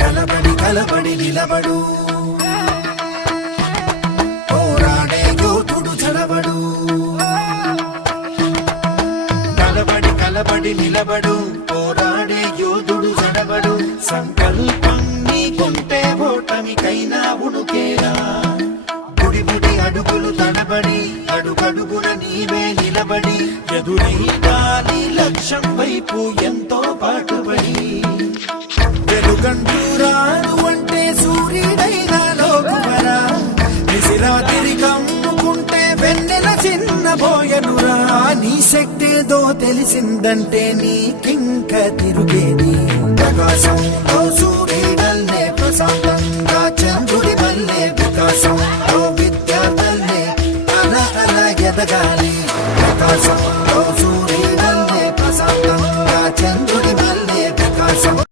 కలబడి కలబడి నిలబడు, పోరాడే యోధుడు చడబడు. కలబడి కలబడి నిలబడు, పోరాడే యోధుడు చడబడు. సంకల్పం నీకుంటే ఓటమికైనా ఉడుకేరా. బుడి బుడి అడుగులు తడబడి, అడుగడుగున నీవే నిలబడి, ఎదురీదాని లక్ష్యం వైపు ఎంతో పాటుపడి. వెలుగంటూ రాదు అంటే సూర్యుడైనా లోకువరా. విసిరాతిరి కమ్ముకుంటే వెన్నెల చిన్నబోయనురా. నీ శక్తేదో తెలిసిందంటే నీకింక తిరుగేది